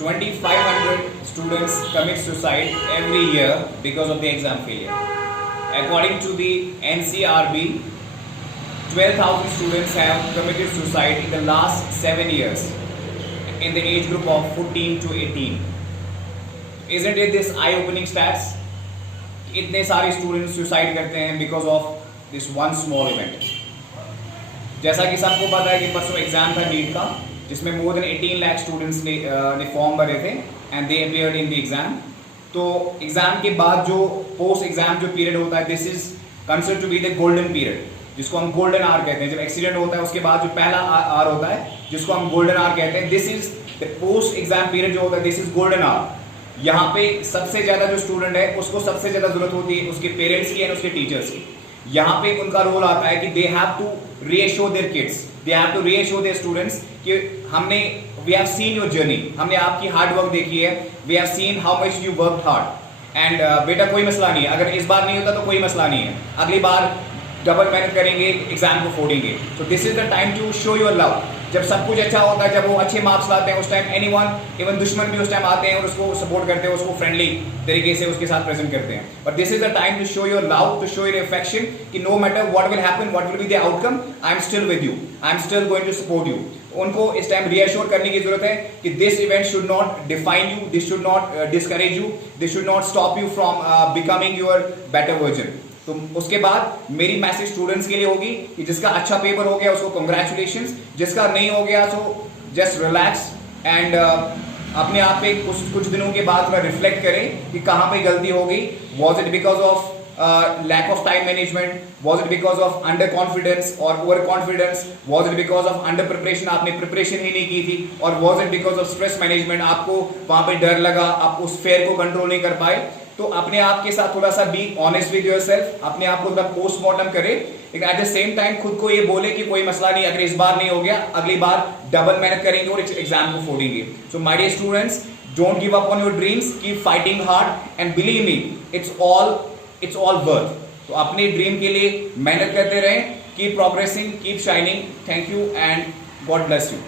2,500 students commit suicide every year because of the exam failure. According to the NCRB, 12,000 students have committed suicide in the last 7 years in the age group of 14 to 18. Isn't it this eye-opening stats? इतने सारे students suicide करते हैं because of this one small event. जैसा कि सबको पता है कि परसों एग्जाम था नीट का, जिसमें मोर देन 18 लाख स्टूडेंट्स ने फॉर्म भरे थे and they appeared in the exam. तो एग्जाम के बाद जो पोस्ट एग्जाम जो पीरियड होता है, this is considered to be the golden period, जिसको हम गोल्डन आवर कहते हैं. जब एक्सीडेंट होता है उसके बाद जो पहला आवर होता है जिसको हम गोल्डन आवर कहते हैं, this is the post exam period जो होता है, दिस इज गोल्डन आवर. यहाँ पे सबसे ज्यादा जो स्टूडेंट है उसको सबसे ज्यादा जरूरत होती है उसके पेरेंट्स की एंड उसके टीचर्स की. यहाँ पे उनका रोल आता है कि they have to reassure their kids, they have to reassure their students कि we have seen your journey, हमने आपकी हार्ड वर्क देखी है, we have seen how much you work hard and बेटा कोई मसला नहीं है, अगर इस बार नहीं होता तो कोई मसला नहीं है, अगली बार डबल मेहनत करेंगे, एग्जाम को फोड़ेंगे. So this is the time to show your love. जब सब कुछ अच्छा होता है, जब वो अच्छे मार्क्स लाते हैं, उस टाइम एनीवन, इवन दुश्मन भी उस टाइम आते हैं और उसको सपोर्ट करते हैं, उसको फ्रेंडली तरीके से उसके साथ प्रेजेंट करते हैं. But this is the time to show your love, to show your affection कि no matter what will happen, what will be the outcome, I am still with you, I am still going to support you. उनको इस time reassure करने की जरूरत है कि this event should not define you, this should not discourage you, this should not stop you from becoming your better version. तो उसके बाद मेरी मैसेज स्टूडेंट्स के लिए होगी कि जिसका अच्छा पेपर हो गया उसको कंग्रेचुलेशंस, जिसका नहीं हो गया सो जस्ट रिलैक्स एंड अपने आप पे कुछ दिनों के बाद थोड़ा रिफ्लेक्ट करें कि कहाँ पे गलती हो गई. Was it because of lack of time management, was it because of under confidence or over confidence, was it because of under preparation, आपने प्रिपरेशन ही नहीं की थी, और was it because of stress management, आपको वहां पे डर लगा, आप उस फेयर को कंट्रोल नहीं कर पाए. तो अपने आप के साथ थोड़ा सा बी ऑनेस्ट विद योरसेल्फ, अपने आप को थोड़ा पोस्टमार्टम करे, लेकिन एट द सेम टाइम खुद को ये बोले कि कोई मसला नहीं, अगर इस बार नहीं हो गया अगली बार डबल मेहनत करेंगे और एग्जाम को फोड़ेंगे. So my dear students, don't give up on your dreams, keep fighting hard and believe me it's all worth. तो अपने ड्रीम के लिए मेहनत करते रहें, keep progressing, keep shining. Thank you and God bless you.